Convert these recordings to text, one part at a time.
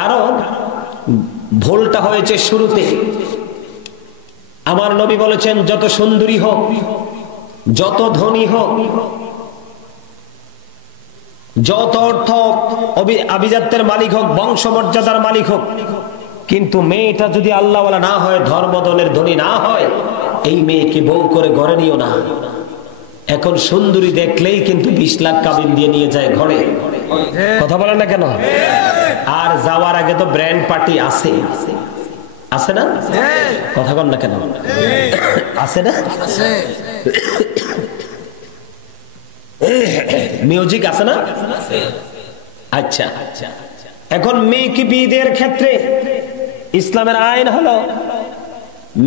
কারণ ভুলটা হয়েছে শুরুতে। আমার নবী বলেছেন, যত সুন্দরী হোক, যত ধনী হোক, যত অর্থ আভিজাত্যের মালিক হোক, বংশমর্যাদার মালিক হোক, কিন্তু মেয়েটা যদি আল্লাহওয়ালা না হয়, ধর্মদলের ধনী না হয়, এই মেয়েকে বউ করে ঘরে নিও না। এখন সুন্দরী দেখলেই কিন্তু 20 লাখ কাবিন দিয়ে নিয়ে যায় ঘরে। কথা বলেন না কেন? আর যাওয়ার আগে তো ব্র্যান্ড পার্টি আছে, আছে না? কথা বলেন না কেন? আছে না? মিউজিক আছে না? আচ্ছা, এখন মেয়েকে বিয়ে দেওয়ার ক্ষেত্রে ইসলামের আইন হলো,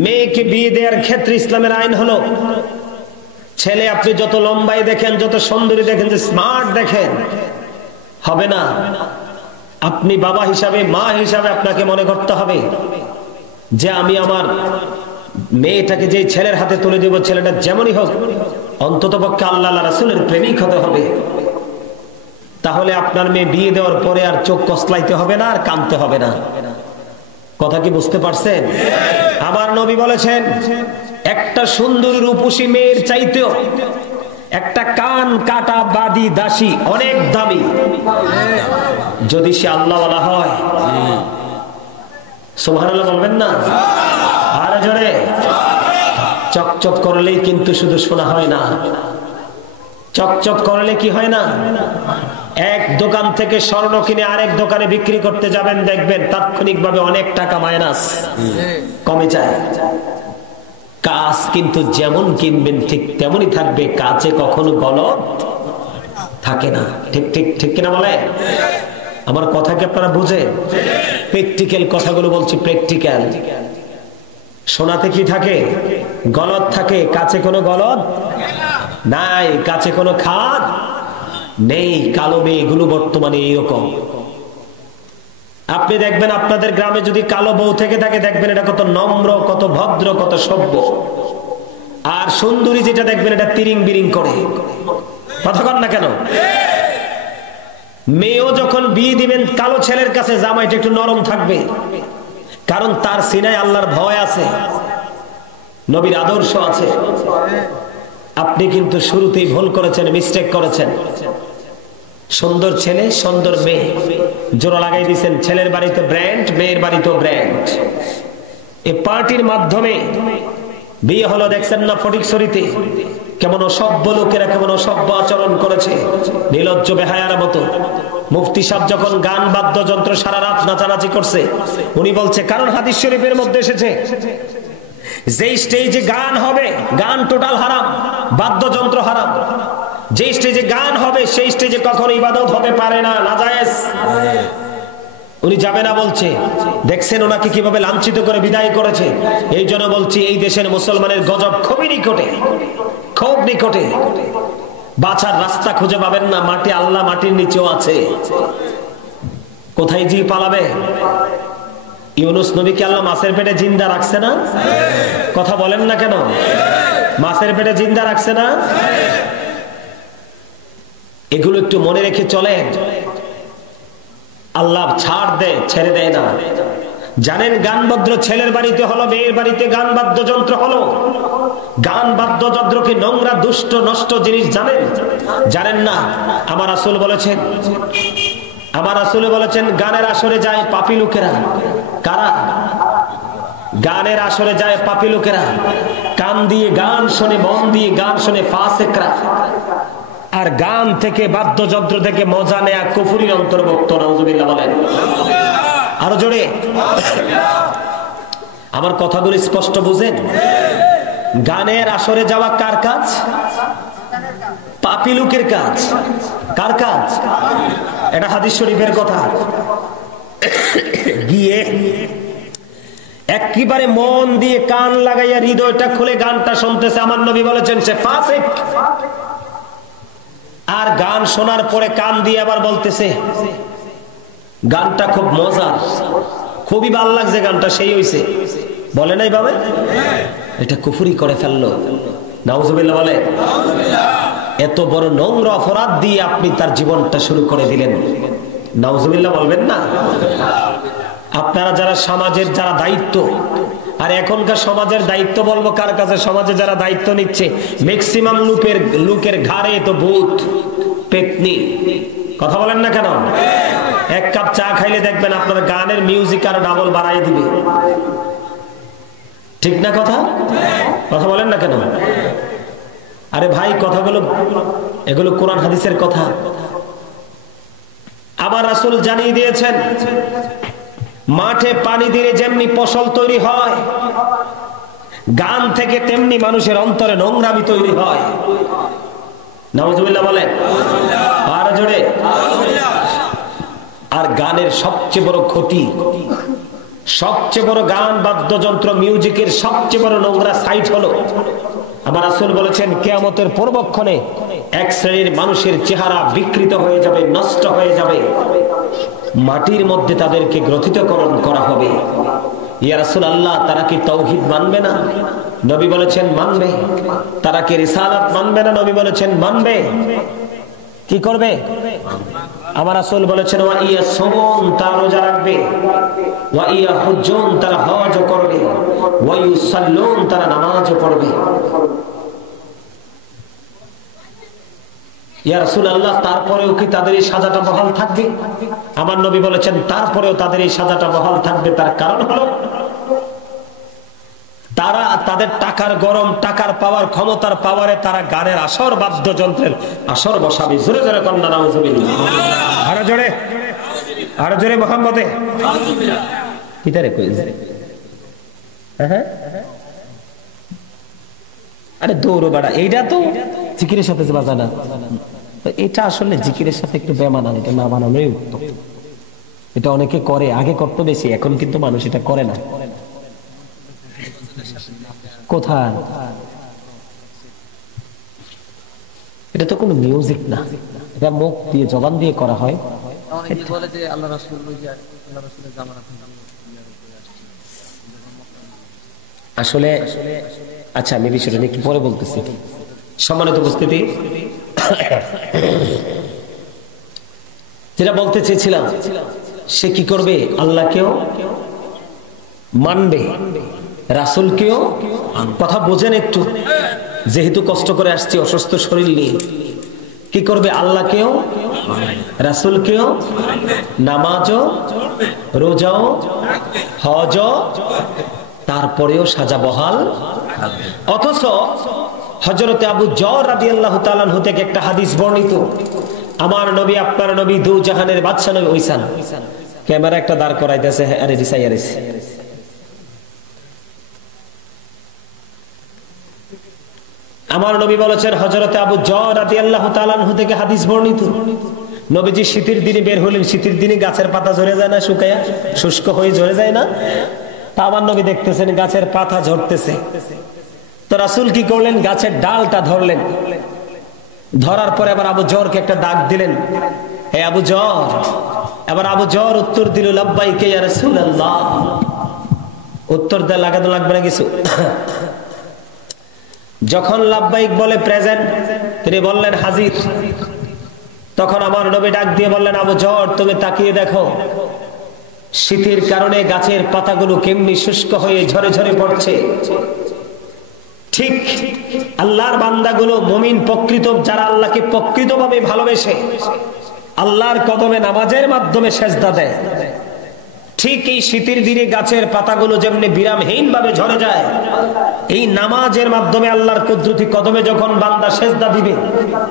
মেয়েকে বিয়ে দেওয়ার ক্ষেত্রে ইসলামের আইন হলো, ছেলে আপনি যত লম্বাই দেখেন, যত সুন্দরী দেখেন, যে স্মার্ট দেখেন, হবে না। আপনি বাবা হিসাবে, মা হিসাবে আপনাকে মনে করতে হবে যে আমি আমার মেয়েটাকে যে ছেলের হাতে তুলে দেব, ছেলেটা যেমনই হোক, অন্তত পক্ষে আল্লাহ রাসূলের প্রেমিক হতে হবে। তাহলে আপনার মেয়ে বিয়ে দেওয়ার পরে আর চোখ কসলাইতে হবে না, আর কাঁদতে হবে না। কথা কি বুঝতে পারছেন? আমার নবী বলেছেন, একটা সুন্দর রূপসী মেয়ের চাইতেও একটা কান কাটা বাদী দাসী অনেক দামি, যদি সে আল্লাহওয়ালা হয়। সুবহানাল্লাহ বলবেন না? আর জোরে। চকচক করলেই কিন্তু শুধু শোনা হয় না, চকচক করলে কি হয় না, এক দোকান থেকে স্বর্ণ কিনে আরেক দোকানে বিক্রি করতে যাবেন, দেখবেন তাৎক্ষণিকভাবে অনেক টাকা মাইনাস কমে যায়। কাজ কিন্তু যেমন কিনবেন ঠিক তেমনই থাকবে, কাজে কখনো গলত থাকে না। ঠিক ঠিক ঠিক কিনা বলে? আমার কথা কি আপনারা বুঝেন? প্র্যাকটিক্যাল কথাগুলো বলছি, প্র্যাকটিক্যাল। সোনাতে কি থাকে? গলত থাকে। কাছে কোনো গলত নাই, কাছে কোনো খাদ নেই। কালো মেয়েগুলো বর্তমানে এইরকম। আপনি দেখবেন আপনাদের গ্রামে যদি কালো বউ থেকে থাকে, দেখবেন এটা কত নম্র, কত ভদ্র, কত সভ্য। আর সুন্দরী যেটা দেখবেন, এটা তিরিং বিরিং করে। কথা কন না কেন? মেয়েও যখন বিয়ে দিবেন কালো ছেলের কাছে, জামাইটা একটু নরম থাকবে, কারণ তার সিনায় আল্লাহর ভয় আছে, নবীর আদর্শ আছে। আপনি কিন্তু শুরুতেই ভুল করেছেন, মিস্টেক করেছেন। সুন্দর ছেলে, সুন্দর মেয়ে জোড়া লাগাই দিয়েছেন। ছেলের বাড়িতে ব্র্যান্ড, মেয়ের বাড়িতেও ব্র্যান্ড। এই পার্টির মাধ্যমে বিয়ে হলো। দেখছেন না ফটিকছড়িতে কেমন অসভ্য লোকেরা কেমন অসভ্য আচরণ করেছে, নির্লজ্জ বেহায়ার মতো। মুফতি সাহেব যখন গান বাদ্যযন্ত্র সারা রাত নাচানাচি করছে, উনি বলছে, কারণ হাদিস শরীফের মধ্যে এসেছে যে স্টেজে গান হবে, গান টোটাল হারাম, বাদ্যযন্ত্র হারাম। যে স্টেজে গান হবে সেই স্টেজে কখনো ইবাদত হতে পারে না, নাজায়েজ। উনি যাবে না বলছে। দেখছেন ওনাকে কিভাবে লাঞ্ছিত করে বিদায় করেছে। এই জন্য বলছি, এই দেশের মুসলমানের গজব খুবই নিকটে, খুব নিকটে। বাঁচার রাস্তা খুঁজে পাবেন না। মাটি, আল্লাহ মাটির নিচেও আছে। কোথায় জি পালাবে? ইউনুস নবীকে আল্লাহ মাছের পেটে জিন্দা রাখছে না? কথা বলেন না কেন? মাছের পেটে জিন্দা রাখছে না? এগুলো একটু মনে রেখে চলেন। আল্লাহ ছাড় দেয়, ছেড়ে দেয় না। জানেন গান বাদ্য ছেলের বাড়িতে হলো, মেয়ের বাড়িতে গান বাদ্যযন্ত্র হলো। গান বাদ্যযন্ত্র কি নোংরা, দুষ্ট, নষ্ট জিনিস জানেন? জানেন না? আমার রাসূল বলেছেন, আমার রাসূল বলেছেন, গানের আসরে যায় পাপী লোকেরা। কারা? গানের আসরে যায় পাপী লোকেরা। কান দিয়ে গান শোনে, মন দিয়ে গান শোনে ফাসিকরা। আর গান থেকে, বাদ্যযন্ত্র থেকে মজা নেয়া কুফরির অন্তর্ভুক্ত। নাউজুবিল্লাহ বলেন। আরো জোরে। আমার কথাগুলো স্পষ্ট বুঝেন? গানের আসরে যাওয়া কার কাজ? পাপী লোকের কাজ। কার কাজ? এটা হাদিস শরীফের কথা। গিয়ে একেবারে মন দিয়ে কান লাগাইয়া হৃদয়টা খুলে গানটা শুনতেছে, আমার নবী বলেছেন সে ফাসিক। আর গান শোনার পরে কান দিয়ে আবার বলতেছে গানটা খুব মজার, খুবই ভালো লাগছে গানটা, সেই হইছে। বলে নাই বাবা? এটা কুফরি করে ফেললো। নাউজুবিল্লাহ বলে। এত বড় নোংরা অপরাধ দিয়ে আপনি তার জীবনটা শুরু করে দিলেন। নাউজুবিল্লাহ বলবেন না? আপনারা যারা সমাজের যারা দায়িত্ব, আর এখনকার সমাজের দায়িত্ব বলবো কার কাছে, সমাজে যারা দায়িত্ব নিচ্ছে ম্যাক্সিমাম লোকের ঘাড়ে তো ভূত পেতনি। কথা বলেন না কেন? এক কাপ চা খাইলে দেখবেন আপনার গানের মিউজিক আর ডাবল বাড়াই দিবে। ঠিক না কথা? কথা বলেন না কেন? আরে ভাই কথাগুলো এগুলো কোরআন হাদিসের কথা। আবার রাসূল জানিয়ে দিয়েছেন মাঠে পানি দিলে যেমনি ফসল তৈরি হয়, গান থেকে তেমনি মানুষের অন্তরে নোংরামি তৈরি হয়। নাউজুবিল্লাহ বলেন, আর জোরে। আর গানের সবচেয়ে বড় ক্ষতি, সবচেয়ে বড় গান বাদ্যযন্ত্র মিউজিকের সবচেয়ে বড় নোংরা সাইট হলো, আমার রাসূল বলেছেন কিয়ামতের পূর্বক্ষণে এক শ্রেণীর মানুষের চেহারা বিকৃত হয়ে যাবে, নষ্ট হয়ে যাবে, মাটির মধ্যে তাদেরকে গ্রথিতকরণ করা হবে। ইয়া রাসূলুল্লাহ, তারা কি তাওহীদ মানবে না? নবী বলেছেন মানবে। তারা কি রিসালাত মানবে না? নবী বলেছেন মানবে। কি করবে? আমার রাসূল বলেছেন ওয়া ইয়াসুমুন, তারা রোজা রাখবে, ওয়া ইয়াহুজ্জুন, তারা হজ করবে, ওয়া ইউসাল্লুন, তারা নামাজ পড়বে। ইয়া রাসূলুল্লাহ, তারপরেও কি তাদের এই সাজাটা বহাল থাকবে? আমার নবী বলেছেন তারপরেও তাদের এই সাজাটা বহাল থাকবে। তার কারণ হলো তারা তাদের টাকার গরম, টাকার পাওয়ার, ক্ষমতার পাওয়ারে তারা গানের আসর, বাদ্যযন্ত্রের আসর বসাবে। জোরে জোরে কন্যা নাউজুবিল্লাহ, আরো জোরে, আরো জোরে মুহাম্মদে কিতারে কই। হ্যাঁ, আরে দৌড়ো বাড়া, এইটা তো জিকিরের সাথে বাজা না, এটা আসলে জিকিরের সাথে একটু বেমানান, এটা না বানানোই উত্তম। এটা অনেকে করে, আগে করতো বেশি, এখন কিন্তু মানুষ এটা করে না। কোথায়? এটা তো কোনো মিউজিক না, এটা মুখ দিয়ে জবান দিয়ে করা হয়। আসলে আচ্ছা, আমি বিষয়টা নিয়ে একটু পরে বলতেছি। সম্মানিত উপস্থিতি, যেটা বলতে চেয়েছিলাম, সে কি করবে? আল্লাহকেও মানবে, রাসূলকেও। কথা বোঝেন একটু, যেহেতু কষ্ট করে আসছি, অসুস্থ শরীর নিয়ে। কি করবে? আল্লাহকেও, রাসূলকেও, নামাজও, রোজাও, হজও, তারপরেও সাজা বহাল। অথচ হযরতে আবু যর রাদিয়াল্লাহু তাআলা আনহু থেকে একটা হাদিস বর্ণিত, আমার নবী, আপনার নবী, দু জাহানের বাদশা নবী ওইসান। ক্যামেরা একটা দাঁড় করাইতেছে, আরে রিসাইয়ারিস। আমার নবী বলেছেন, হযরতে আবু যর রাদিয়াল্লাহু তাআলা আনহু থেকে হাদিস বর্ণিত, নবীজি শীতের দিনে বের হলেন। শীতের দিনে গাছের পাতা ঝরে যায় না, শুকায়া শুষ্ক হয়ে ঝরে যায় না? তা আমার নবী দেখতেছেন গাছের পাতা ঝরতেছে। তো রাসূল কি করলেন? গাছের ডালটা ধরলেন। ধরার পরে আবার আবু যরকে একটা ডাক দিলেন, হে আবু যর। এবার আবু যর উত্তর দিল, লাব্বাইকা ইয়া রাসূলুল্লাহ। উত্তর দেয়া লাগানো লাগবে না কিছু। যখন লাব্বাইক বলে প্রেজেন্ট, তিনি বললেন হাজির। তখন আমার নবী ডাক দিয়ে বললেন, আবু যর, তুমি তাকিয়ে দেখো, শীতের কারণে গাছের পাতাগুলো কেমনি শুষ্ক হয়ে ঝরে ঝরে পড়ছে। ঠিক আল্লাহর বান্দাগুলো, মুমিন প্রকৃত, যারা আল্লাহকে প্রকৃতভাবে ভালোবেসে আল্লাহর কদমে নামাজের মাধ্যমে সেজদা দেয়, ঠিক এই শীতের দিনে গাছের পাতাগুলো যেমনি বিরামহীন ভাবে ঝরে যায়, এই নামাজের মাধ্যমে আল্লাহর কুদরতি কদমে যখন বান্দা সেজদা দিবে,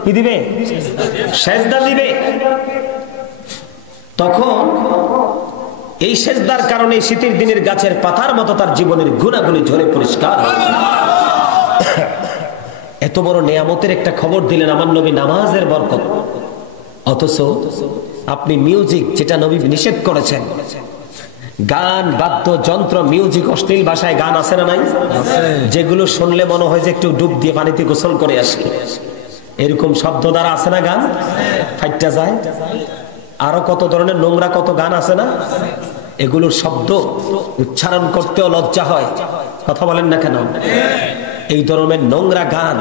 কি দিবে? সেজদা দিবে, তখন এই সেজদার কারণে শীতের দিনের গাছের পাতার মতো তার জীবনের গুনাহগুলি ঝরে পরিষ্কার। এত বড় নিয়ামতের একটা খবর দিলেন আমার নবী, নামাজের বরকত। অথচ আপনি মিউজিক, যেটা নবী নিষেধ করেছেন, গান, বাদ্যযন্ত্র, মিউজিক, অশ্লীল ভাষায় গান আছে না নাই? যেগুলো শুনলে মনে হয় যে একটু ডুব দিয়ে পানিতে গোসল করে আসে, এরকম শব্দ দ্বারা আছে না গান? ফাইটটা যায়। আরো কত ধরনের নোংরা কত গান আছে না? এগুলোর শব্দ উচ্চারণ করতেও লজ্জা হয়। কথা বলেন না কেন? এই ধরনের নোংরা গান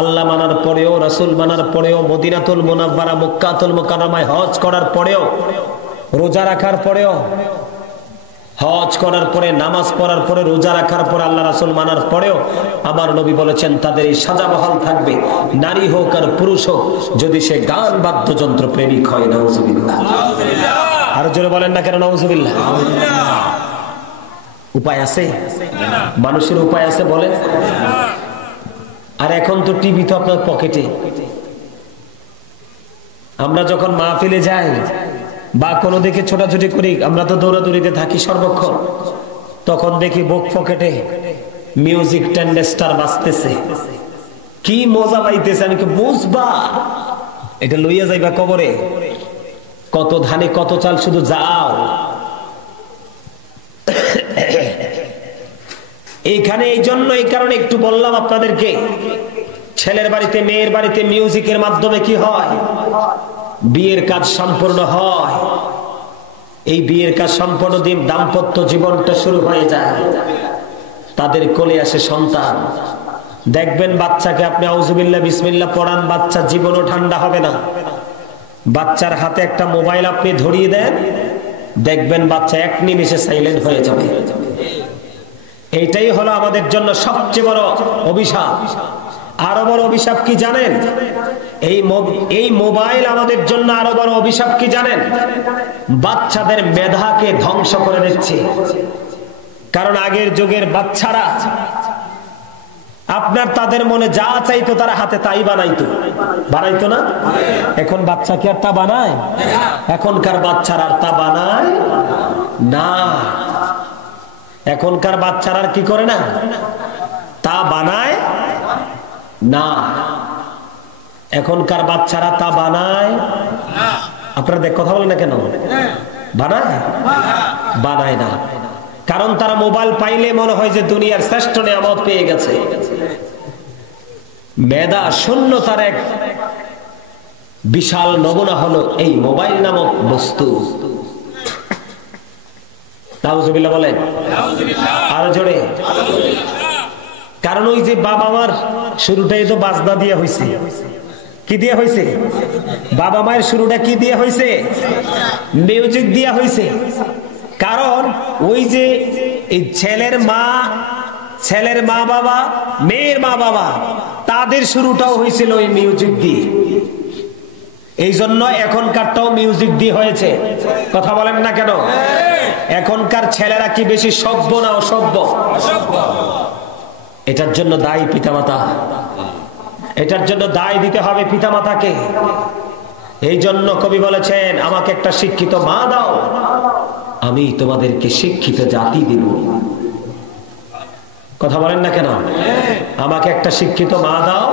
আল্লাহ মানার পরেও, রাসূল মানার পরেও, মদিনাতুল মুনাওয়ারা, মক্কাতুল মুকাররমায় হজ করার পরেও, রোজা রাখার পরেও, হজ করার পরে, নামাজ পড়ার পরে, রোজা রাখার পরে, আল্লাহ রাসূল মানার পরেও আমার নবী বলেছেন তাদের এই সাজা বহাল থাকবে, নারী হোক আর পুরুষ হোক, যদি সে গান বাদ্যযন্ত্র প্রেমিক হয়। নাউজুবিল্লাহ। আর জোরে বলেন না কেন নাউজুবিল্লাহ? উপায় আছে? মানুষের উপায় আছে বলেন? আর এখন তো টিভি তো আপনার পকেটে। আমরা যখন মাহফিলে যাই বা কোনো দিকে ছোটাছুটি করি, আমরা তো দৌড়াদৌড়িতে থাকি সর্বক্ষণ, তখন দেখি বুক পকেটে মিউজিক টেন্ডেস্টার বাজতেছে, কি মজা পাইতেছে। আমি কি বুঝবা এটা লইয়া যাইবা কবরে? কত ধানে কত চাল, শুধু যাও। এইখানে এই জন্য, এই কারণে একটু বললাম আপনাদেরকে, ছেলের বাড়িতে মেয়ের বাড়িতে মিউজিকের মাধ্যমে কি হয়? বিয়ের কাজ সম্পূর্ণ হয়। এই বিয়ের কাজ সম্পূর্ণ দিন দাম্পত্য জীবনটা শুরু হয়ে যায়, তাদের কোলে আসে সন্তান। দেখবেন বাচ্চাকে আপনি আউযুবিল্লাহ বিসমিল্লাহ পড়ান, বাচ্চা জীবনও ঠান্ডা হবে না। বাচ্চার হাতে একটা মোবাইল আপনি ধরিয়ে দেন, দেখবেন বাচ্চা এক নিমিষে সাইলেন্ট হয়ে যাবে। এইটাই হলো আমাদের জন্য সবচেয়ে বড় অভিশাপ। আরো বড় অভিশাপ কি জানেন? এই মোবাইল আমাদের জন্য আরো বড় অভিশাপ কি জানেন? বাচ্চাদের মেধাকে ধ্বংস করে দিচ্ছে। কারণ আগের যুগের বাচ্চারা আপনার তাদের মনে যা চাইতো তারা হাতে তাই বানাইতো না? এখন বাচ্চা কি আর তা বানায়? এখনকার বাচ্চারা আর তা বানায় না। এখনকার বাচ্চারা আর কি করে না? তা বানায় না। এখনকার বাচ্চারা তা বানায়। আপনারা কথা বলেন না কেন? বানায় না। কারণ তারা মোবাইল পাইলে মনে হয় যে দুনিয়ার শ্রেষ্ঠ নিয়ামত পেয়ে গেছে। মেধা শূন্যতার এক বিশাল নমুনা হলো এই মোবাইল নামক বস্তু। নাউজুবিল্লাহ বলেন, আরো জোরে। কারণ ওই যে বাবা মার শুরুটাই তো বাজনা দিয়ে হয়েছে। কি দিয়ে হয়েছে? বাবা মায়ের শুরুটা কি দিয়ে হয়েছে? মিউজিক দিয়ে হয়েছে। কারণ ওই যে এই ছেলের মা বাবা, মেয়ের মা বাবা, তাদের শুরুটাও হয়েছিল ওই মিউজিক দিয়ে। এই জন্য এখনকারটাও মিউজিক দিয়ে হয়েছে। কথা বলেন না কেন? এখনকার ছেলেরা কি বেশি সভ্য না অসভ্য? এটার জন্য দায়ী পিতামাতা। এটার জন্য দায় দিতে হবে পিতামাতাকে। এই জন্য কবি বলেছেন, আমাকে একটা শিক্ষিত মা দাও, আমি তোমাদেরকে শিক্ষিত জাতি দিব। কথা বলেন না কেন? আমাকে একটা শিক্ষিত মা দাও,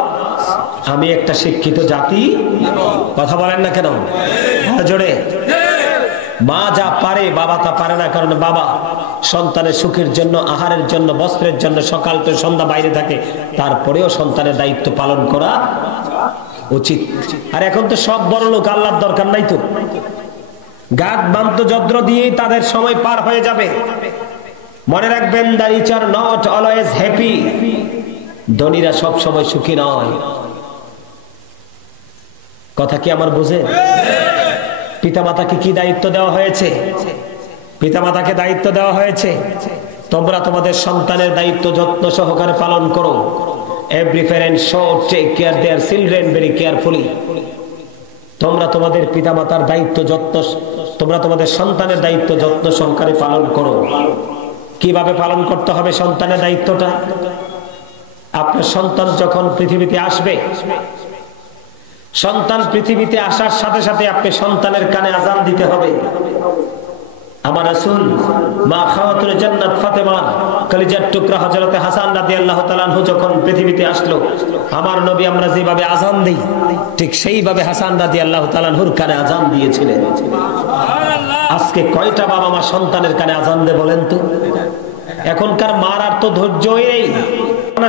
আমি একটা শিক্ষিত জাতি। কথা বলেন না কেন? জোরে। মা যা পারে বাবা তা পারে না। কারণ বাবা সন্তানের সুখের জন্য, আহারের জন্য, বস্ত্রের জন্য সকাল থেকে সন্ধ্যা বাইরে থাকে, তারপরেও সন্তানের দায়িত্ব পালন করা উচিত। আর এখন তো সব বড় লোক, আল্লাহর দরকার নাই তো। গাত বান্ত যন্ত্র দিয়েই তাদের সময় পার হয়ে যাবে। মনে রাখবেন, the rich are not always happy। ধনীরা সব সময় সুখী নয়। কথা কি আমার বুঝে? পিতামাতাকে কি দায়িত্ব দেওয়া হয়েছে? পিতামাতাকে দায়িত্ব দেওয়া হয়েছে, তোমরা তোমাদের সন্তানের দায়িত্ব যত্ন সহকারে পালন করো। Every parent should take care their children very carefully। তোমরা তোমাদের পিতামাতার দায়িত্ব যত্ন, তোমরা তোমাদের সন্তানের দায়িত্ব যত্ন সহকারে পালন করো। কিভাবে পালন করতে হবে সন্তানের দায়িত্বটা? আপনার সন্তান যখন পৃথিবীতে আসবে, সন্তান পৃথিবীতে আসার সাথে সাথে আপনি সন্তানের কানে আযান দিতে হবে। আমার রাসূল মা খাওয়াতুল জান্নাত ফাতেমা কলিজার টুকরা হযরত হাসান রাদিয়াল্লাহু তাআলা আনহু যখন পৃথিবীতে আসলো, আমার নবী আমরা যেভাবে আযান দেই ঠিক সেইভাবে হাসান রাদিয়াল্লাহু তাআলা আনহুর কানে আযান দিয়েছিলেন। আজকে কয়টা বাবা মা সন্তানের কানে আযান দেয় বলেন তো? এখনকার মার আর তো ধৈর্যই নেই।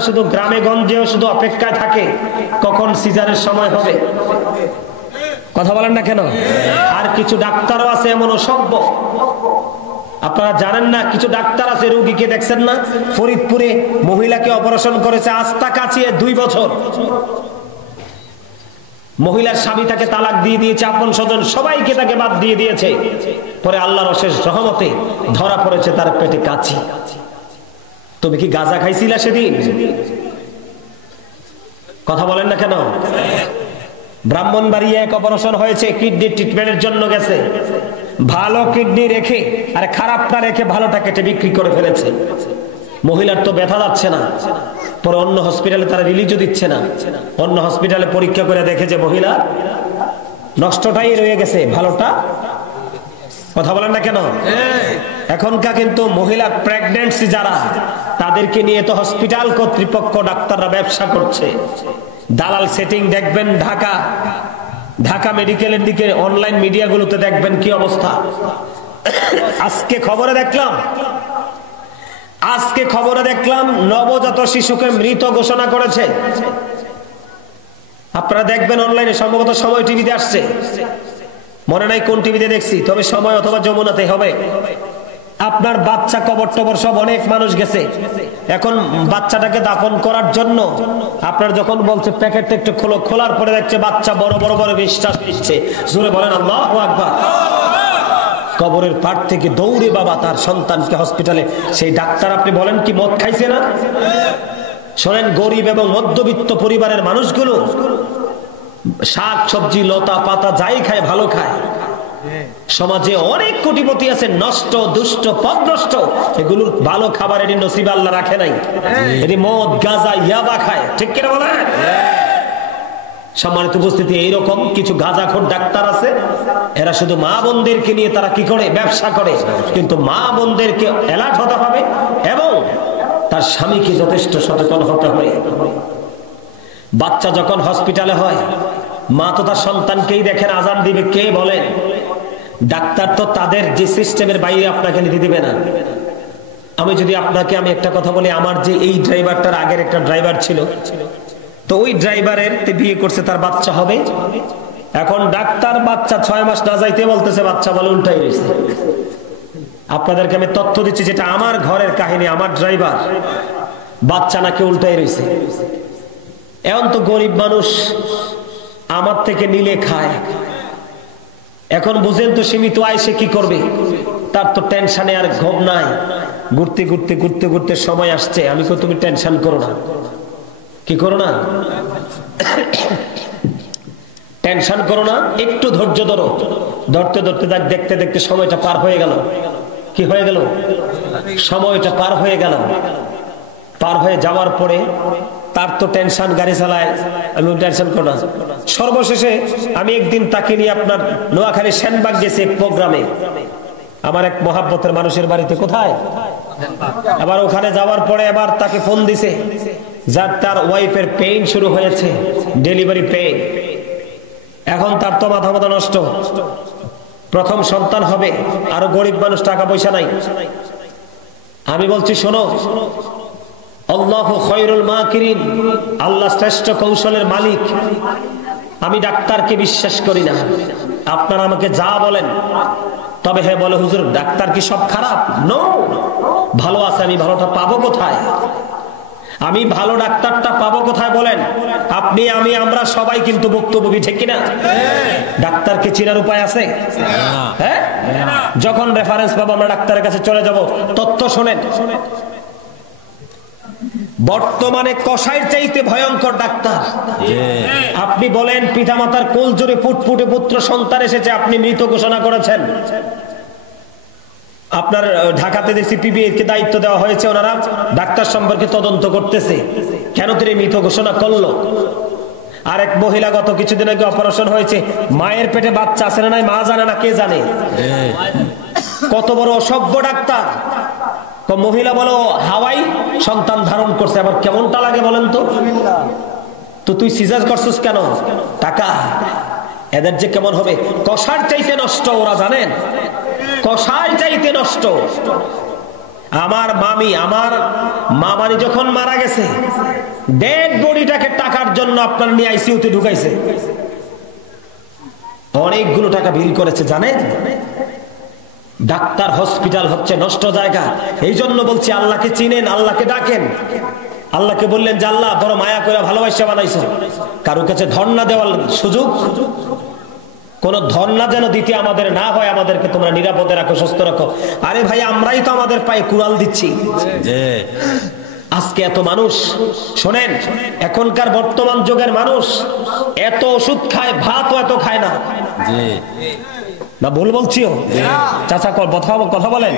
শুধু গ্রামে গঞ্জেও শুধু অপেক্ষায় থাকে কখন সিজারের সময় হবে। কথা বলেন না কেন? আর কিছু ডাক্তারও আছে এমন অসভ্য, আপনারা জানেন না, কিছু ডাক্তার আছে, রোগীকে দেখছেন না, ফরিদপুরে মহিলাকে অপারেশন করেছে আস্থা কাচিয়ে 2 বছর। মহিলার স্বামী তাকে তালাক দিয়ে দিয়েছে, আপন স্বজন সবাইকে তাকে বাদ দিয়ে দিয়েছে। পরে আল্লাহর অশেষ রহমতে ধরা পড়েছে তার পেটে কাঁচি। তুমি কি গাঁজা খাইছিলা সেদিন? কথা বলেন না কেন? ব্রাহ্মণবাড়িয়া এক অপারেশন হয়েছে, কিডনি ট্রিটমেন্টের জন্য গেছে, ভালো কিডনি রেখে আর খারাপটা রেখে ভালোটা কেটে বিক্রি করে ফেলেছে। মহিলার তো ব্যথা যাচ্ছে না, পরে অন্য হসপিটালে তারা রিলিজও দিচ্ছে না। অন্য হসপিটালে পরীক্ষা করে দেখে যে মহিলা নষ্টটাই রয়ে গেছে, ভালোটা। কথা বলেন না কেন? এখনকার কিন্তু মহিলার প্রেগন্যান্সি যারা, তাদেরকে নিয়ে তো হসপিটাল কর্তৃপক্ষ ডাক্তাররা ব্যবসা করছে। দালাল সেটিং দেখবেন ঢাকা মেডিকেলের দিকে অনলাইন মিডিয়াগুলোতে দেখবেন কি অবস্থা। আজকে খবরে দেখলাম নবজাত শিশুকে মৃত ঘোষণা করেছে। আপনারা দেখবেন অনলাইনে, সম্ভবত সময় টিভিতে আসছে, মনে নাই কোন টিভিতে দেখছি, তবে সময় অথবা যমুনাতে হবে। আপনার বাচ্চা কবর টবর সব অনেক মানুষ গেছে, এখন বাচ্চাটাকে দাফন করার জন্য আপনার যখন বলছে প্যাকেটটা একটু খোলো, খোলার পরে দেখছে বাচ্চা বড় বড় বড় বিশ্বাস নিচ্ছে। জোরে বলেন আল্লাহু আকবার। কবরের পাট থেকে দৌড়ে বাবা তার সন্তানকে হসপিটালে। সেই ডাক্তার আপনি বলেন কি মদ খাইছে না? শোনেন, গরিব এবং মধ্যবিত্ত পরিবারের মানুষগুলো শাক সবজি লতা পাতা যাই খায়, ভালো খায়। সমাজে অনেক কোটিপতি আছে নষ্ট দুষ্ট পথভ্রষ্ট, এগুলোর ভালো খাবার এটি নসিব আল্লাহ রাখে নাই, এটি মদ গাঁজা ইয়াবা খায়। ঠিক কিনা বলেন? সম্মানিত উপস্থিতি, এইরকম কিছু গাঁজাখোর ডাক্তার আছে, এরা শুধু মা বোনদেরকে নিয়ে তারা কি করে? ব্যবসা করে। কিন্তু মা বোনদেরকে অ্যালার্ট হতে হবে এবং তার স্বামীকে যথেষ্ট সচেতন হতে হবে। বাচ্চা যখন হসপিটালে হয়, মা তো তার সন্তানকেই দেখেন আজান দিবে কে বলেন? ডাক্তার তো তাদের যে সিস্টেমের বাইরে আপনাকে নিতে দিবে না। আমি একটা কথা বলি, আমার যে এই ড্রাইভারটার আগের একটা ড্রাইভার ছিল, তো ওই ড্রাইভারের বিয়ে করছে, তার বাচ্চা হবে। এখন ডাক্তার বাচ্চা 6 মাস না যাইতে বলতেছে, বাচ্চা বলে উল্টাই রয়েছে। আপনাদেরকে আমি তথ্য দিচ্ছি, যেটা আমার ঘরের কাহিনী। আমার ড্রাইভার বাচ্চা নাকি উল্টাই রয়েছে। এখন তো গরিব মানুষ, আমার থেকে নিলে খায়। এখন বুঝেন তো, সীমিত আয় সে কি করবে? তার তো টেনশনে আর ঘুম নাই। ঘুরতে ঘুরতে ঘুরতে ঘুরতে সময় আসছে। আমি কই তুমি টেনশন করো না। কি করো না? টেনশন করো না, একটু ধৈর্য ধরো। ধরতে ধরতে দেখতে দেখতে সময়টা পার হয়ে গেল। কি হয়ে গেল? সময়টা পার হয়ে গেল। পার হয়ে যাওয়ার পরে তার তো টেনশন, গাড়ি চালায়, আমি টেনশন করো না। সর্বশেষে আমি একদিন তাকে নিয়ে আপনার নোয়াখালী সেনবাগ গেছি এক প্রোগ্রামে, আমার এক মহাব্বতের মানুষের বাড়িতে। কোথায়? আবার ওখানে যাওয়ার পরে আবার তাকে ফোন দিছে, যার তার ওয়াইফের পেইন শুরু হয়েছে, ডেলিভারি পেইন। এখন তার তো মাথা মাথা নষ্ট, প্রথম সন্তান হবে, আরো গরিব মানুষ, টাকা পয়সা নাই। আমি বলছি শোনো, আল্লাহু খায়রুল মাকিরিন, আল্লাহ শ্রেষ্ঠ কৌশলের মালিক। আমি ডাক্তারকে বিশ্বাস করি না, আপনারা আমাকে যা বলেন। তবে হ্যাঁ বলে, হুজুর ডাক্তার কি সব খারাপ? নো, ভালো আছে। আমি ভালোটা পাবো কোথায়? আমি ভালো ডাক্তারটা পাবো কোথায় বলেন? আপনি, আমি, আমরা সবাই কিন্তু ভুক্তভোগী, ঠিক কিনা? ডাক্তারকে চেনার উপায় আছে? হ্যাঁ, যখন রেফারেন্স পাবো আমরা ডাক্তারের কাছে চলে যাব। তথ্য শোনেন, বর্তমানে কসাইয়ের চাইতে ভয়ঙ্কর ডাক্তার। আপনি বলেন, পিতামাতার কোল জোরে ফুটফুটে পুত্র সন্তান এসেছে, আপনি মৃত ঘোষণা করেছেন। আপনার ঢাকাতে যে সিপিবি কে দায়িত্ব দেওয়া হয়েছে, ওনারা ডাক্তার সম্পর্কে তদন্ত করতেছে, কেন তিনি মৃত ঘোষণা করলো। আরেক মহিলা গত কিছুদিন আগে অপারেশন হয়েছে, মায়ের পেটে বাচ্চা আছে না নাই মা জানে না, কে জানে? কত বড় অসভ্য ডাক্তার। মহিলা বলো হাওয়াই সন্তান ধারণ করছে, আবার কেমনটা লাগে বলেন তো? তো তুই সিজার করছিস কেন? টাকা। এদের যে কেমন হবে, কষার চাইতে নষ্ট ওরা, জানেন? কষার চাইতে নষ্ট। আমার মামানি যখন মারা গেছে, ডেড বডিটাকে টাকার জন্য আপনার নিয়ে আইসিইউতে ঢুকাইছে, অনেকগুলো টাকা বিল করেছে, জানেন? ডাক্তার হসপিটাল হচ্ছে নষ্ট জায়গা। এই জন্য বলছি, আল্লাহকে চিনেন, আল্লাহকে ডাকেন। আল্লাহকে বললেন যে আল্লাহ বড় মায়া করে ভালোবাসা বানাইছো, কারো কাছে ধর্ণা দেওয়ার সুযোগ, কোন ধর্ণা যেন দিতে আমাদের না হয়, আমাদেরকে তোমরা নিরাপদে রাখো, সুস্থ রাখো। আরে ভাই, আমরাই তো আমাদের পায়ে কুড়াল দিচ্ছি। আজকে এত মানুষ, শোনেন, এখনকার বর্তমান যুগের মানুষ এত ওষুধ খায়, ভাতও এত খায় না। না ভুল বলছিও? চাচা কথা বলেন।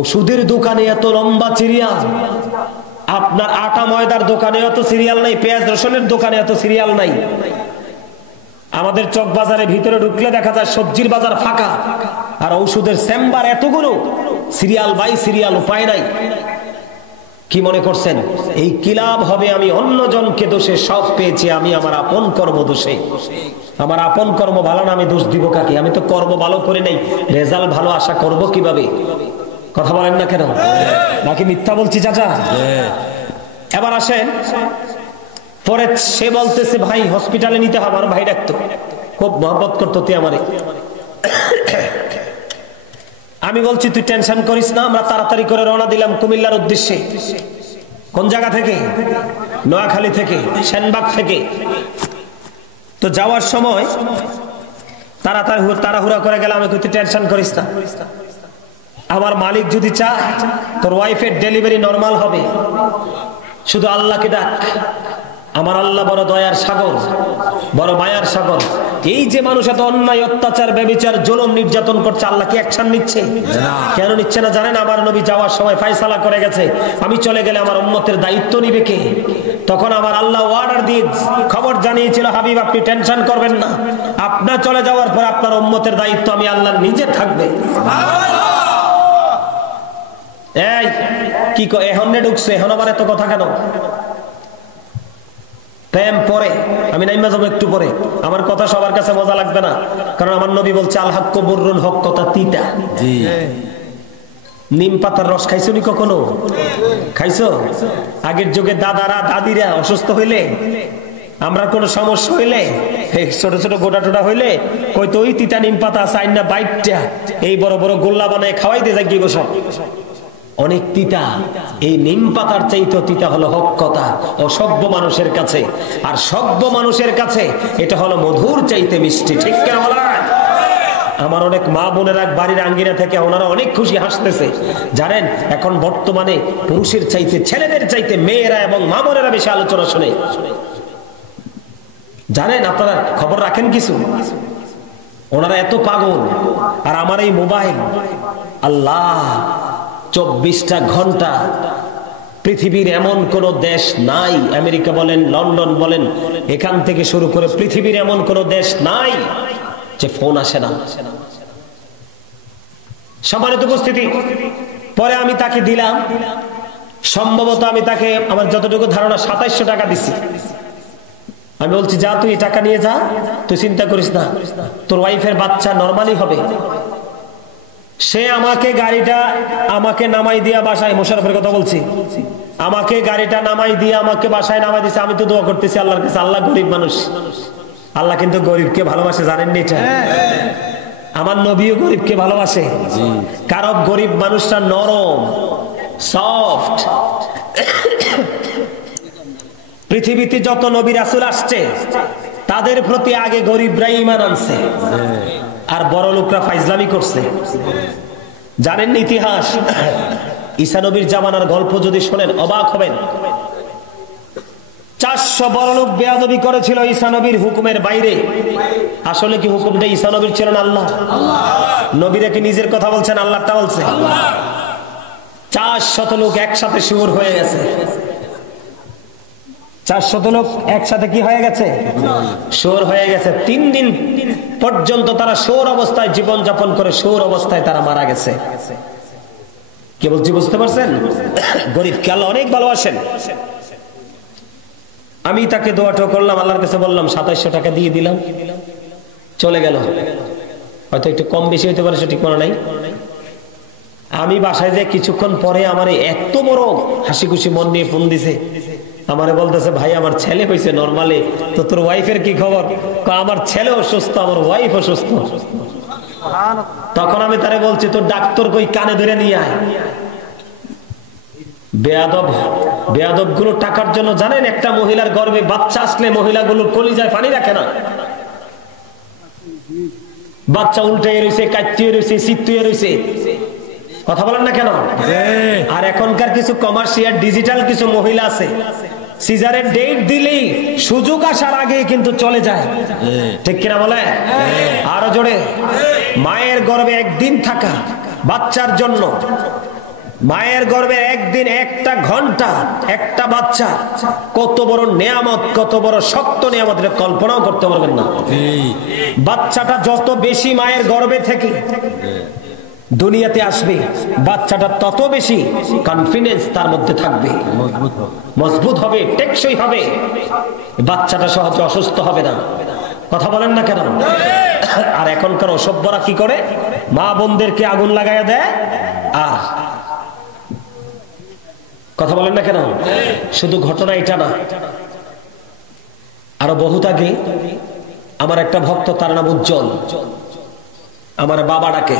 ওষুধের দোকানে এত লম্বা সিরিয়াল, আপনার আটা ময়দার দোকানে এত সিরিয়াল নাই, পেঁয়াজ রসুনের দোকানে এত সিরিয়াল নাই। আমাদের চক বাজারের ভিতরে ঢুকলে দেখা যায় সবজির বাজার ফাঁকা, আর ঔষধের চেম্বার এতগুলো, সিরিয়াল বাই সিরিয়াল, উপায় নাই। কি মনে করছেন এই কি লাভ হবে? আমি অন্যজনকে দোষে সব পেয়েছি, আমি আমার আপন কর্ম দোষে। আমার আপন কর্ম ভালো না, আমি দোষ দিব কাকে? আমি তো কর্ম ভালো করে নেই, রেজাল্ট ভালো আশা করব কিভাবে? কথা বলেন না কেন? নাকি মিথ্যা বলছি চাচা? এবার আসেন, পরে সে বলতেছে ভাই হসপিটালে নিতে হবে। আমার ভাই ডাকতো, খুব মহব্বত করতো তুই আমারে। আমি বলছি তুই টেনশন করিস না, আমরা তাড়াতাড়ি করে রওনা দিলাম কুমিল্লার উদ্দেশ্যে। কোন জায়গা থেকে? নোয়াখালী থেকে, সেনবাগ থেকে। তো যাওয়ার সময় তাড়াহুড়া করে গেলাম। আমি তুই টেনশন করিস না, আমার মালিক যদি চায় তোর ওয়াইফের ডেলিভারি নরমাল হবে, শুধু আল্লাহকে ডাক। আমার আল্লাহ বড় দয়ার সাগর, বড় মায়ার সাগর। এই যে মানুষ এত অন্যায়, অত্যাচার, ব্যভিচার, জুলুম, নির্যাতন করছে, আল্লাহ কি অ্যাকশন নিচ্ছে? কেন নিচ্ছে না জানেন? আমার নবী যাওয়ার সময় ফায়সালা করে গেছে, আমি চলে গেলে আমার উম্মতের দায়িত্ব নিবে কে? তখন আমার আল্লাহ অর্ডার দিয়ে খবর জানিয়েছিল, হাবিব আপনি টেনশন করবেন না, আপনার চলে যাওয়ার পর আপনার উম্মতের দায়িত্ব আমি আল্লাহ নিজে থাকবে। এই কি এখন ঢুকছে, এখন আবার এত কথা কেন? প্রেম পরে, আমি নাইমা যাবো একটু পরে। আমার কথা সবার কাছে মজা লাগবে না, কারণ আমার নবী বলছে আল হাক্কু বুররুন, হক কথা তিতা। নিম পাতার রস খাইছো নি কখনো? খাইছো? আগের যুগে দাদারা দাদিরা অসুস্থ হইলে, আমরা কোনো সমস্যা হইলে, ছোট ছোট গোটা টোটা হইলে কইতো ওই তিতা নিম পাতা চাই না বাইটটা, এই বড় বড় গোল্লা বানায় খাওয়াই দিয়ে যাই গো সব। অনেক তিতা, এই নিম পাতার চাইতে তিতা হলো হক কথা অসভ্য মানুষের কাছে, আর সভ্য মানুষের কাছে এটা হলো মধুর চাইতে মিষ্টি। ঠিক কেন বলা? আমার অনেক মা বোনেরা বাড়ির আঙ্গিনা থেকে ওনারা অনেক খুশি হাসতেছে। জানেন এখন বর্তমানে পুরুষের চাইতে, ছেলেদের চাইতে মেয়েরা এবং মা বোনেরা বেশি আলোচনা শুনে। জানেন আপনারা খবর রাখেন কিছু? ওনারা এত পাগল। আর আমার এই মোবাইল, আল্লাহ, 24টা ঘন্টা, পৃথিবীর এমন কোন দেশ নাই, আমেরিকা বলেন, লন্ডন বলেন, এখান থেকে শুরু করে পৃথিবীর এমন কোন দেশ নাই যে ফোন আসে না। সম্মানিত উপস্থিতি, পরে আমি তাকে দিলাম, সম্ভবত আমি তাকে, আমার যতটুকু ধারণা 2700 টাকা দিছি। আমি বলছি যা তুই টাকা নিয়ে যা, তুই চিন্তা করিস না, তোর ওয়াইফের বাচ্চা নরমালি হবে। সে আমাকে গাড়িটা আমাকে নামাই দিয়া বাসায়, মোশারফের কথা বলছি, আমাকে গাড়িটা নামাই দিয়ে আমাকে বাসায় নামাই দিছে। আমি তো দোয়া করতেছি আল্লাহর কাছে, আল্লাহ গরিব মানুষ, আল্লাহ কিন্তু গরিবকে ভালোবাসে, জানেননি এটা? আমার নবীও গরিবকে ভালোবাসে। কারণ গরিব মানুষটা নরম, সফট। পৃথিবীতে যত নবী রাসূল আসছে তাদের প্রতি আগে গরিবরাই ঈমান আনছে, আর বড় লোকরা ফাইজলামি করছে। জানেন ইতিহাস, ঈসা নবীর জামানার গল্প যদি শোনেন অবাক হবেন। 400 বড় লোক বেয়াদবি করেছিল ঈসা নবীর হুকুমের বাইরে। আসলে কি হুকুমটা ঈসা নবীর ছিল না আল্লাহ? নবীরা কি নিজের কথা বলছেন, আল্লাহটা বলছে? 400 লোক একসাথে শুয়োর হয়ে গেছে। 400 লোক একসাথে কি হয়ে গেছে? শুয়োর হয়ে গেছে। 3 দিন পর্যন্ত তারা শুয়োর অবস্থায় জীবন যাপন করে, শুয়োর অবস্থায় তারা মারা গেছে। কি বলছি বুঝতে পারছেন? গরিবকে আল্লাহ অনেক ভালোবাসেন। আমি তাকে দোয়াটা করলাম, আল্লাহর কাছে বললাম 2700 টাকা দিয়ে দিলাম, চলে গেল। হয়তো একটু কম বেশি হইতে পারে, সঠিক মনে নাই। আমি বাসায় যে কিছুক্ষণ পরে আমার এত বড় হাসি খুশি মন নিয়ে ফোন দিছে, আমারে বলতেছে ভাই আমার ছেলে হয়েছে নরমালি, তো তোর ওয়াইফের কি খবর? আমার ছেলে অসুস্থ, আমার ওয়াইফ অসুস্থ। তখন আমি তারে বলছি তোর ডাক্তার কই, কানে ধরে নিয়ে আয়। বেয়াদব বেয়াদব গুলো টাকার জন্য জানেন একটা মহিলার গর্ভে বাচ্চা আসলে মহিলাগুলোর কলিজায় পানি রাখে না, বাচ্চা উল্টে রয়েছে, কাটতে রয়েছে, চিত্তুয়ে রয়েছে, কথা বলেন না কেন? আর এখনকার কিছু কমার্শিয়াল ডিজিটাল কিছু মহিলা আছে, সিজারের ডেট দিলেই সুযোগ আসার আগে কিন্তু চলে যায়, ঠিক কিনা বলে? আরো জোরে, মায়ের গর্ভে একদিন থাকা বাচ্চার জন্য, মায়ের গর্ভে একদিন একটা ঘন্টা একটা বাচ্চা কত বড় নেয়ামত, কত বড় শক্ত নেয়ামত, এটা কল্পনাও করতে পারবেন না। বাচ্চাটা যত বেশি মায়ের গর্ভে থেকে দুনিয়াতে আসবে, বাচ্চাটা তত বেশি কনফিডেন্স তার মধ্যে থাকবে, মজবুত হবে, টেকসই হবে, বাচ্চাটা সহজে অসুস্থ হবে না, কথা বলেন না কেন? আর এখনকার অসভ্যরা কি করে, মা বোনদেরকে আগুন লাগাইয়া দেয়, আর কথা বলেন না কেন? শুধু ঘটনা এটা না, আরো বহুত আগে আমার একটা ভক্ত, তার নাম উজ্জ্বল, আমার বাবা ডাকে,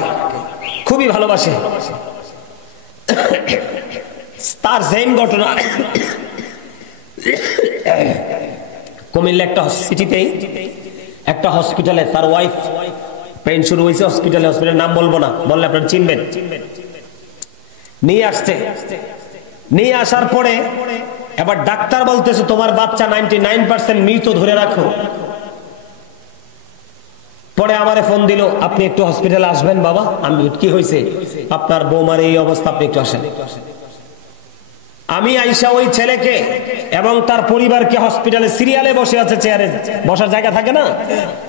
খুবই ভালোবাসে, তার সেম ঘটনা কুমিল্লা একটা সিটিতেই একটা হসপিটালে তার ওয়াইফ পেইন শুরু হয়েছে, হসপিটালের নাম বলবো না, বললে আপনারা চিনবেন। নিয়ে আসছে, নিয়ে আসার পরে এবার ডাক্তার বলতেছে তোমার বাচ্চা 99% মৃত, ধরে রাখো। পরে আমারে ফোন দিল, আপনি একটু হসপিটালে আসবেন বাবা। আমি, কি হয়েছে? আপনার বৌমার এই অবস্থা, আপনি একটু আসেন। আমি আইসা ওই ছেলেকে এবং তার পরিবারকে হসপিটালে সিরিয়ালে বসে আছে, চেয়ারে বসার জায়গা থাকে না,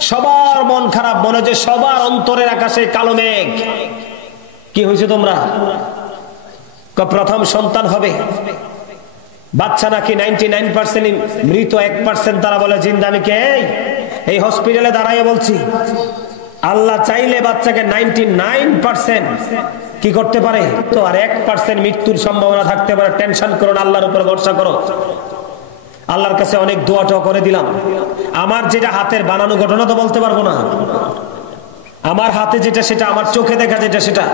সবার মন খারাপ, মনে হচ্ছে সবার অন্তরের আকাশে কালো মেঘ। কি হয়েছে তোমরা? প্রথম সন্তান হবে, বাচ্চা নাকি 99% মৃত, 1% তারা বলে জিন্দা। আমি কে এই হসপিটালে দাঁড়াইয়ে বলছি, আল্লাহ চাইলে বাচ্চাকে 99% কি করতে পারে, তো আর 1% মৃত্যুর সম্ভাবনা থাকতে পারে। টেনশন করো না, আল্লাহর উপর ভরসা করো। আল্লাহর কাছে অনেক দোয়াটাও করে দিলাম। আমার যেটা হাতের বানানো ঘটনা তো বলতে পারবো না, আমার হাতে যেটা সেটা, আমার চোখে দেখা যেটা সেটা।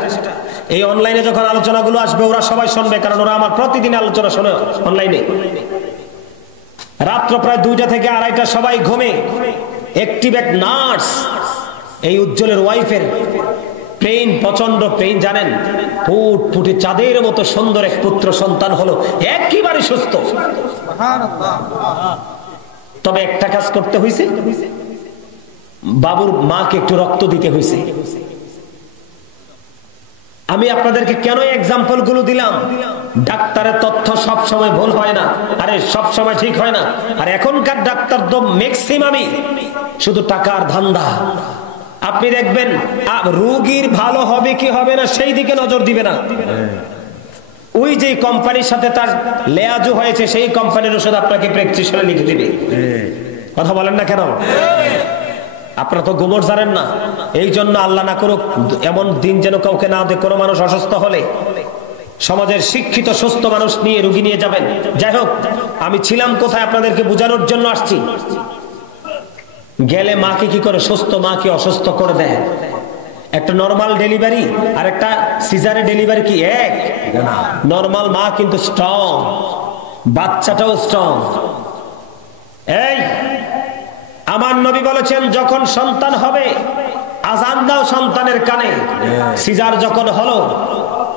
এই অনলাইনে যখন আলোচনাগুলো আসবে ওরা সবাই শুনবে, কারণ ওরা আমার প্রতিদিন আলোচনা শোনে অনলাইনে। রাত্র প্রায় 2টা থেকে 2:30 সবাই ঘুমে। অ্যাক্টিভ এক নার্স, এই উজ্জ্বলের ওয়াইফের পেইন, প্রচন্ড পেইন, জানেন, ফুটফুটে চাঁদের মতো সুন্দর এক পুত্র সন্তান হলো, একেবারে সুস্থ। তবে একটা কাজ করতে হয়েছে, বাবুর মাকে একটু রক্ত দিতে হয়েছে। আমি আপনাদেরকে কেন এক্সাম্পল গুলো দিলাম, ডাক্তারের তথ্য সব সময় ভুল হয় না, আরে সব সময় ঠিক হয় না। আর এখনকার ডাক্তার তো ম্যাক্সিমামই শুধু টাকার ধান্দা। আপনি দেখবেন রোগীর ভালো হবে কি হবে না সেই দিকে নজর দিবে না, ওই যে কোম্পানির সাথে তার লেয়াজু হয়েছে সেই কোম্পানির ওষুধ আপনাকে প্রেসক্রিপশনে লিখে দিবে। কথা বলেন না কেন? আপনারা তো গোবর জানেন না, এই জন্য আল্লাহ না করুক এমন দিন যেন কাউকে না দেয়, কোনো মানুষ অসুস্থ হলে সমাজের শিক্ষিত সুস্থ মানুষ নিয়ে রোগী নিয়ে যাবেন। যাই হোক, আমি ছিলাম কোথায় আপনাদেরকে বোঝানোর জন্য আসছি। গেলে মাকে কি করে, সুস্থ মাকে অসুস্থ করে দেয়। একটা নরমাল ডেলিভারি আর একটা সিজারে ডেলিভারি কি এক? নরমাল মা কিন্তু স্ট্রং, বাচ্চাটাও স্ট্রং। এই আমার নবী বলেছেন, যখন সন্তান হবে আজান দাও সন্তানের কানে। সিজার যখন হলো,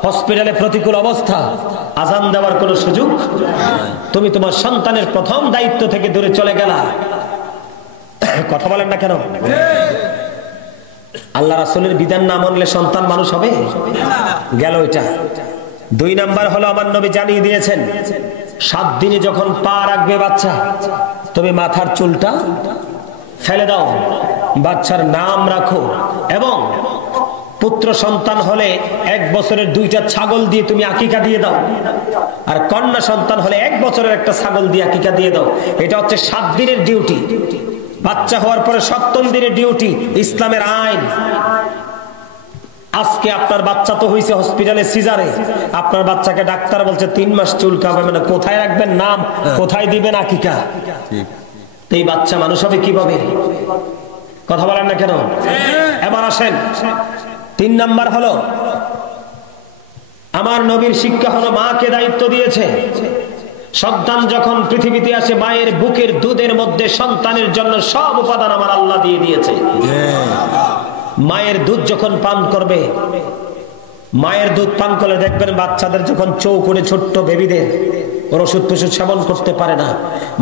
হসপিটালে প্রতিকূল অবস্থা, আজান দেওয়ার কোনো সুযোগ, তুমি তোমার সন্তানের প্রথম দায়িত্ব থেকে দূরে চলে গেলা। কথা বলেন না কেন? আল্লাহ রাসূলের বিধান না মানলে সন্তান মানুষ হবে? গেল এটা। 2 নাম্বার হলো, আমার নবী জানিয়ে দিয়েছেন 7 দিনে যখন পা রাখবে বাচ্চা, তুমি মাথার চুলটা ফেলে দাও, বাচ্চার নাম রাখো, এবং পুত্র সন্তান হলে 1 বছরের 2টা ছাগল দিয়ে তুমি আকিকা দিয়ে দাও, আর কন্যা সন্তান হলে 1 বছরের একটা ছাগল দিয়ে আকিকা দিয়ে দাও। এটা হচ্ছে 7 দিনের ডিউটি। বাচ্চা হওয়ার পরে 7ম দিনের ডিউটি, ইসলামের আইন। আজকে আপনার বাচ্চা তো হয়েছে হসপিটালে সিজারে, আপনার বাচ্চাকে ডাক্তার বলছে 3 মাস চুল কামাবে না, কোথায় রাখবেন নাম, কোথায় দিবেন আকিকা? এই বাচ্চা মানুষ হবে কিভাবে? কথা বলেন না কেন? এবার আসেন 3 নাম্বার হলো, আমার নবীর শিক্ষা হলো মাকে দায়িত্ব দিয়েছে। সন্তান যখন পৃথিবীতে আসে মায়ের বুকের দুধের মধ্যে সন্তানের জন্য সব উপাদান আমার আল্লাহ দিয়ে দিয়েছে। মায়ের দুধ যখন পান করবে, মায়ের দুধ পান করলে দেখবেন বাচ্চাদের যখন চৌকোনে ছোট্ট বেবিদের ওর ওষুধ টষুধ সেবন করতে পারে না,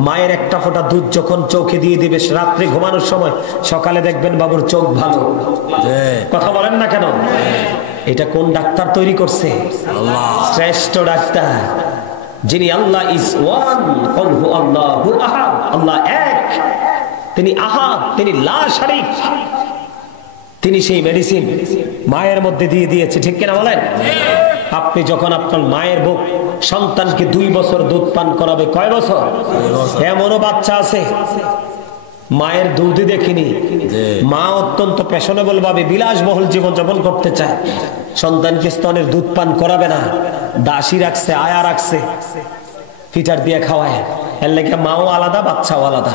মায়ের একটা ফোঁটা দুধ যখন চোখে দিয়ে দিবে রাত্রে ঘুমানোর সময়, সকালে দেখবেন বাবুর চোখ ভালো। কথা বলেন না কেন? এটা কোন ডাক্তার তৈরি করছে? শ্রেষ্ঠ ডাক্তার, যিনি আল্লাহ ইজ ওয়ান, আল্লাহু আহাদ, আল্লাহ এক, তিনি আহাদ, তিনি লা শারীক, তিনি সেই মেডিসিন মায়ের মধ্যে দিয়ে দিয়েছে। ঠিক কিনা বলেন? আপনি যখন আপনার মায়ের বুক সন্তানকে 2 বছর দুধ পান করাবে, কয় বছর? এমনও বাচ্চা আছে মায়ের দুধই দেখিনি, মা অত্যন্ত ফ্যাশনেবল ভাবে বিলাসবহুল জীবন যাপন করতে চায়, সন্তানকে স্তনের দুধ পান করাবে না, দাসী রাখছে, আয়া রাখছে, ফিটার দিয়ে খাওয়ায়। এর লেগে মাও আলাদা, বাচ্চাও আলাদা।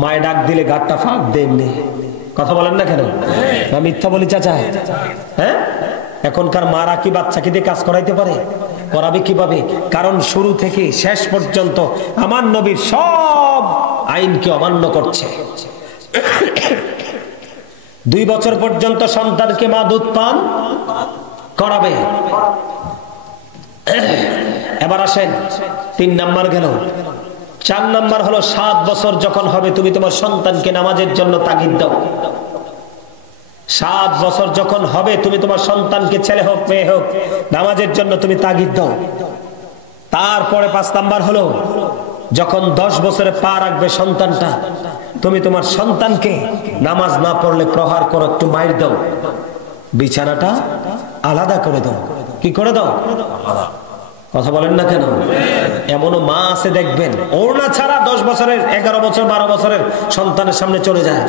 মায়ে ডাক দিলে গাটটা ফাঁক দেননি। কথা বলেন না কেন? মিথ্যা বলি চাচা? হ্যাঁ, এখনকার মারা কি বাচ্চাকে দিয়ে কাজ করাইতে পারে? করাবে কিভাবে? কারণ শুরু থেকে শেষ পর্যন্ত আমার নবীর সব আইনকে অমান্য করছে। 2 বছর পর্যন্ত সন্তানকে মা দুধ পান করাবে। এবার আসেন 3 নাম্বার গেল। 4 নাম্বার হলো 7 বছর যখন হবে তুমি তোমার সন্তানকে নামাজের জন্য তাগিদ দাও। 7 বছর যখন হবে তুমি তোমার সন্তানকে, ছেলে হোক মেয়ে হোক, নামাজের জন্য তুমি তাগিদ দাও। তারপরে 5 নাম্বার হলো যখন 10 বছরে পা রাখবে সন্তানটা, তুমি তোমার সন্তানকে নামাজ না পড়লে প্রহার করো, একটু মাইর দাও, বিছানাটা আলাদা করে দাও। কি করে দাও? কথা বলেন না কেন? এমনও মা আছে দেখবেন ওড়না ছাড়া 10 বছরের, 11 বছর, 12 বছরের সন্তানের সামনে চলে যায়।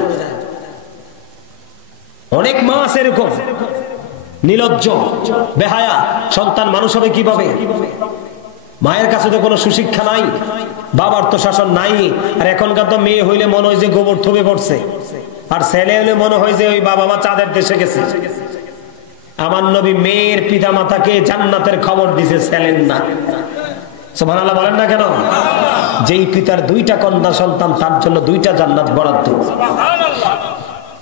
অনেক মা আছে এরকম নির্লজ্জ, বেহায়া। সন্তান মানুষ হবে কিভাবে? মায়ের কাছে তো কোনো সুশিক্ষা নাই, বাবার তো শাসন নাই। আর এখনকার তো মেয়ে হইলে মনে হয় যে গোবর থবে পড়ছে, আর ছেলে হইলে মনে হয় যে ওই বাবা মা চাঁদের দেশে গেছে। আমার নবী মেয়ের পিতা মাতাকে জান্নাতের খবর দিছে, ছেলের না। সুবহানাল্লাহ বলেন না কেন? যেই পিতার 2টা কন্যা সন্তান, তার জন্য 2টা জান্নাত বরাদ্দ।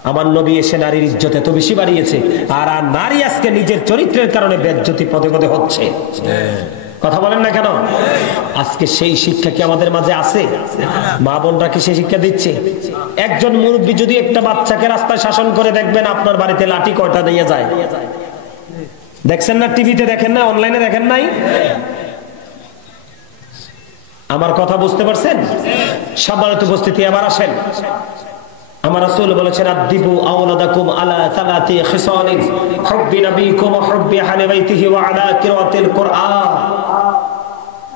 আমার নবী এসে নারীর ইজ্জত এত বেশি বাড়িয়েছে, আর নারী আজকে নিজের চরিত্রের কারণে বেজ্জতি পদে পদে হচ্ছে। কথা বলেন না কেন? আজকে সেই শিক্ষা কি আমাদের মাঝে আছে? মা বোনরা কি সেই শিক্ষা দিচ্ছে? একজন মুরব্বী যদি একটা বাচ্চাকে রাস্তায় শাসন করে, দেখবেন আপনার বাড়িতে লাঠি কয়টা নিয়ে যায়। দেখছেন না? টিভিতে দেখেন না? অনলাইনে দেখেন নাই? আমার কথা বুঝতে পারছেন? সম্মানিত উপস্থিতি, আবার আসেন। আমার রাসূল বলেছেন, আদিবু আওলাদাকুম আলা সালাতি খিসালিন হুব্বি নবীকুম ওয়া হুব্বি আহলি বাইতিহি ওয়া আলা কিরাতিল কুরআন।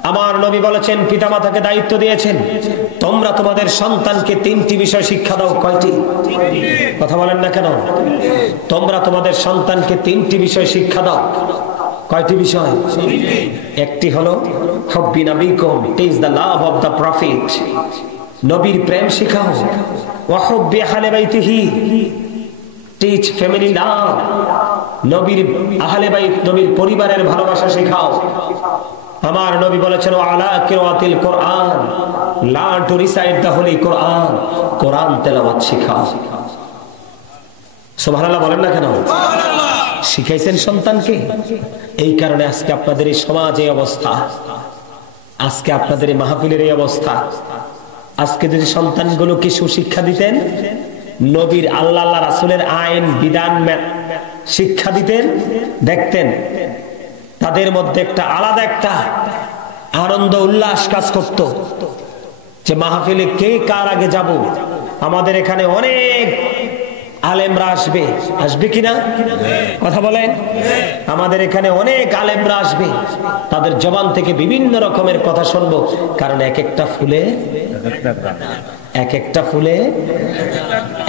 আমার নবী বলেছেন, পিতামাতাকে দায়িত্ব দিয়েছেন, তোমরা তোমাদের সন্তানকে 3টি বিষয় শিক্ষা দাও। কয়টি? কথা বলেন না কেন? তোমরা তোমাদের সন্তানকে 3টি বিষয় শিক্ষা দাও। কয়টি বিষয়? একটি হলো হুব্বি নবীকুম, teach the love of the prophet, নবীর প্রেম শিখাও। ওয়া হুব্বি আহলি বাইতিহি, টিচ ফ্যামিলি লাভ, নবীর আহলে বাইত, নবীর পরিবারের ভালোবাসা শেখাও। আমার নবী বলেছেন, ওয়া আলা কিরাতিল কুরআন, learn to recite the holy Quran, কোরআন তেলাওয়াত শেখাও। সুবহানাল্লাহ বলেন না কেন? শিখাইছেন সন্তানকে। এই কারণে আজকে আপনাদের এই সমাজে অবস্থা, আজকে আপনাদের এই মাহফিলের এই অবস্থা। আজকে যদি সন্তানগুলোকে সুশিক্ষা দিতেন, নবীর আল্লাহ রাসূলের আইন বিধান শিক্ষা দিতেন, দেখতেন তাদের মধ্যে একটা আলাদা একটা আনন্দ উল্লাস কাজ করত, যে মাহফিলে কে কার আগে যাব। আমাদের এখানে অনেক আলেমরা আসবে, আসবে কিনা? কথা বলেন। আমাদের এখানে অনেক আলেমরা আসবে, তাদের জবান থেকে বিভিন্ন রকমের কথা শুনবো। কারণ এক একটা ফুলে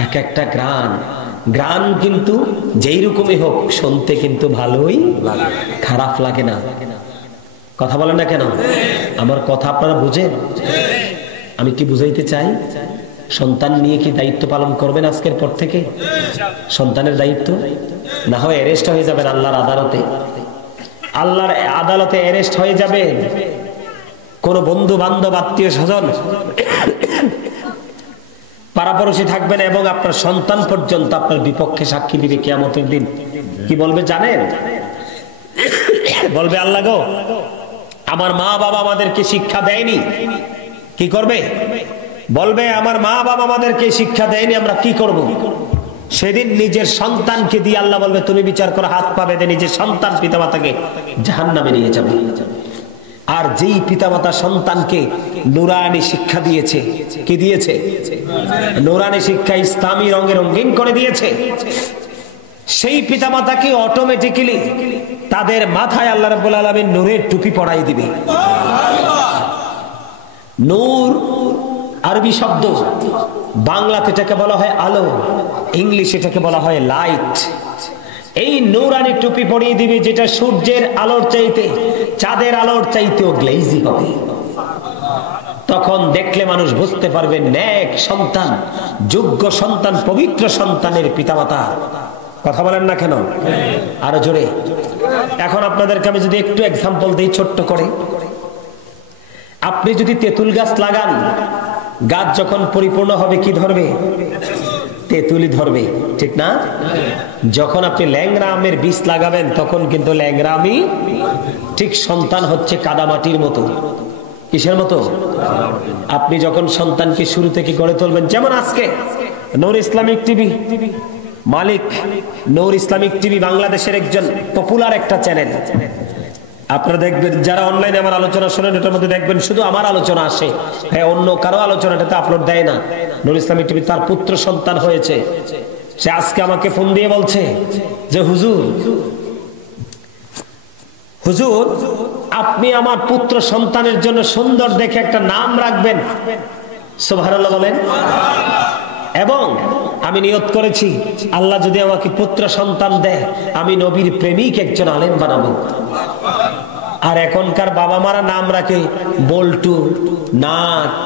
এক একটা গ্রান, গ্রান কিন্তু যেই রকমই হোক শুনতে কিন্তু ভালোই, খারাপ লাগে না। কথা বলেন না কেন? আমার কথা আপনারা বুঝেন? আমি কি বুঝাইতে চাই? সন্তান নিয়ে কি দায়িত্ব পালন করবেন আজকের পর থেকে? সন্তানের দায়িত্ব না হয় অ্যারেস্ট হয়ে যাবেন আল্লাহর আদালতে। আল্লাহর আদালতে অ্যারেস্ট হয়ে যাবেন, কোন বন্ধু বান্ধব আত্মীয় স্বজন পাড়াপড়শি থাকবে না, এবং আপনার সন্তান পর্যন্ত আপনার বিপক্ষে সাক্ষী দিবে কিয়ামতের দিন। কি বলবে জানেন? বলবে, আল্লাহ গো, আমার মা বাবা আমাদেরকে শিক্ষা দেয়নি। কি করবে? বলবে, আমার মা বাবা আমাদেরকে শিক্ষা দেয়নি, আমরা কি করব? সেদিন নিজের সন্তানকে দিয়ে আল্লাহ বলবে, তুমি বিচার করো, হাত পা বেঁধে নিজের সন্তান পিতামাতাকে জাহান্নামে নিয়ে যাবে। আর যেই পিতামাতা সন্তানকে নুরানি শিক্ষা দিয়েছে, কি দিয়েছে? নুরানি শিক্ষা, ইসলামী রঙে রঙিন করে দিয়েছে, সেই পিতামাতাকে অটোমেটিক্যালি তাদের মাথায় আল্লাহ রাব্বুল আলামিন নূরের টুপি পরাই দিবে। নূর আরবি শব্দ, বাংলাতে এটাকে বলা হয় আলো, ইংলিশে এটাকে বলা হয় লাইট। এই নূরানি টুপি পরিয়ে দিবে, যেটা সূর্যের আলোর চাইতে, চাঁদের আলোর চাইতেও গ্লেজি হবে। তখন দেখলে মানুষ বুঝতে পারবে নেক সন্তান, যোগ্য সন্তান, পবিত্র সন্তানের পিতামাতা। কথা বলেন না কেন? আরো জোরে। এখন আপনাদেরকে আমি যদি একটু এক্সাম্পল দিই ছোট্ট করে, আপনি যদি তেঁতুল গাছ লাগান, গাছ যখন পরিপূর্ণ হবে কি ধরবে? তেঁতুলি ধরবে, ঠিক না? যখন আপনি ল্যাংড়া আমের বীজ লাগাবেন, তখন কিন্তু ল্যাংড়া আমি ঠিক সন্তান হচ্ছে কাদামাটির মতো। কিসের মতো? আপনি যখন সন্তানকে শুরু থেকে গড়ে তুলবেন, যেমন আজকে নূর ইসলামিক টিভি মালিক, নূর ইসলামিক টিভি বাংলাদেশের একজন পপুলার একটা চ্যানেল। আপনারা দেখবেন যারা অনলাইনে আমার আলোচনা শোনেন, এটার মধ্যে দেখবেন শুধু আমার আলোচনা আসে, হ্যাঁ, অন্য কারো আলোচনাটাতে আপলোড দেয় না। নূর ইসলামিক টিভি তার পুত্র সন্তান হয়েছে, সে আজকে আমাকে ফোন দিয়ে বলছে যে হুজুর, হুজুর আপনি আমার পুত্র সন্তানের জন্য সুন্দর দেখে একটা নাম রাখবেন। সুবহানাল্লাহ বলেন। এবং আমি নিয়ত করেছি, আল্লাহ যদি আমাকে পুত্র সন্তান দেয়, আমি নবীর প্রেমিক একজন আলেম বানাবো। আর এখনকার বাবা মারা নাম রাখে বল্টু, নাট,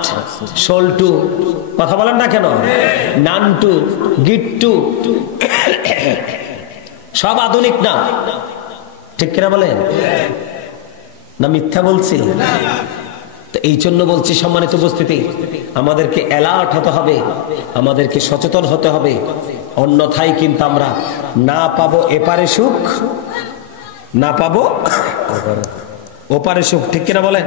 সল্টু। কথা বলেন না কেন? নান্টু, গিট্টু, সব আধুনিক নাম, ঠিক কিনা বলেন? না মিথ্যা বলছি? তো এই জন্য বলছি, সম্মানিত উপস্থিতি, আমাদেরকে অ্যালার্ট হতে হবে, আমাদেরকে সচেতন হতে হবে। অন্যথায় কিন্তু আমরা না পাবো এপারে সুখ, না পাবো ওপারে সুখ, ঠিক কিনা বলেন?